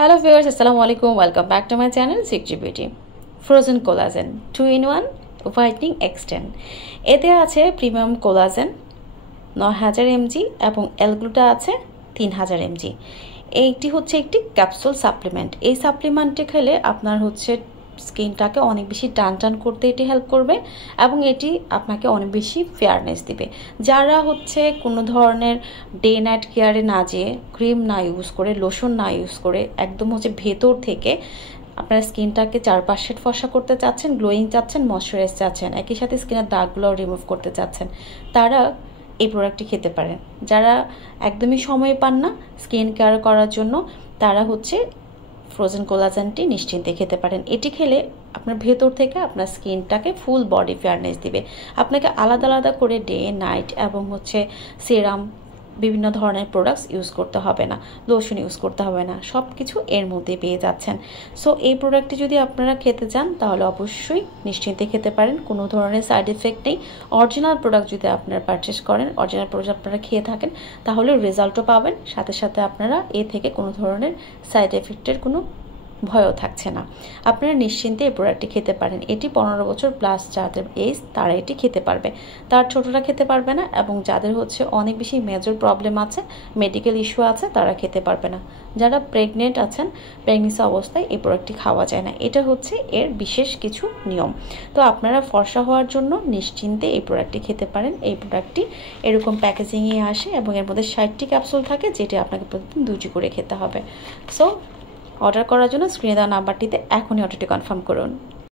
Hello viewers, Assalamualaikum. Welcome back to my channel Sikji Beauty. Frozen collagen 2-in-1 whitening extend. এতে আছে premium collagen 9000 mg এবং L-গ্লুটা আছে 3000 mg। এইটি হচ্ছে একটি capsule supplement. এই সাপ্লিমেন্টটি খেলে আপনার হচ্ছে স্কিনটাকে অনেক বেশি টান করতে এটি হেল্প করবে এবং এটি আপনাকে অনেক বেশি ফেয়ারনেস দিবে। যারা হচ্ছে কোনো ধরনের ডে নাইট কেয়ারে না যেয়ে ক্রিম না ইউজ করে লোশন না ইউজ করে একদম হচ্ছে ভেতর থেকে আপনার স্কিনটাকে 4-5 শেড ফর্সা করতে চাচ্ছেন, গ্লোয়িং চাচ্ছেন, ময়শ্চারাইজ চাচ্ছেন, একই সাথে স্কিনের দাগগুলো রিমুভ করতে চাচ্ছেন, তারা এই প্রোডাক্টটি খেতে পারেন। যারা একদমই সময় পান না স্কিন কেয়ার করার জন্য তারা হচ্ছে ফ্রোজেন কোলাজেনটি নিশ্চিন্তে খেতে পারেন। এটি খেলে আপনার ভেতর থেকে আপনার স্কিনটাকে ফুল বডি ফেয়ারনেস দিবে। আপনাকে আলাদা আলাদা করে ডে নাইট এবং হচ্ছে সিরাম বিভিন্ন ধরনের প্রোডাক্টস ইউজ করতে হবে না, লোশন ইউজ করতে হবে না, সব কিছু এর মধ্যে পেয়ে যাচ্ছেন। সো এই প্রোডাক্টটি যদি আপনারা খেতে চান তাহলে অবশ্যই নিশ্চিন্তে খেতে পারেন, কোনো ধরনের সাইড এফেক্ট নেই। অরিজিনাল প্রোডাক্ট যদি আপনারা পারচেস করেন, অরিজিনাল প্রোডাক্ট আপনারা খেয়ে থাকেন তাহলে রেজাল্টও পাবেন, সাথে সাথে আপনারা এ থেকে কোনো ধরনের সাইড এফেক্টের কোনো ভয়ও থাকছে না। আপনারা নিশ্চিন্তে এই প্রোডাক্টটি খেতে পারেন। এটি 15 বছর প্লাস যাদের এজ তারা এটি খেতে পারবে, তার ছোটরা খেতে পারবে না, এবং যাদের হচ্ছে অনেক বেশি মেজর প্রবলেম আছে, মেডিকেল ইস্যু আছে, তারা খেতে পারবে না। যারা প্রেগনেন্ট আছেন, প্রেগনেন্সি অবস্থায় এই প্রোডাক্টটি খাওয়া যায় না, এটা হচ্ছে এর বিশেষ কিছু নিয়ম। তো আপনারা ফর্সা হওয়ার জন্য নিশ্চিন্তে এই প্রোডাক্টটি খেতে পারেন। এই প্রোডাক্টটি এরকম প্যাকেজিংয়ে আসে এবং এর মধ্যে 60টি ক্যাপসুল থাকে, যেটি আপনাকে প্রতিদিন 2টি করে খেতে হবে। সো অর্ডার করার জন্য স্ক্রিনে দেওয়া নাম্বারটিতে এখনই অর্ডারটি কনফার্ম করুন।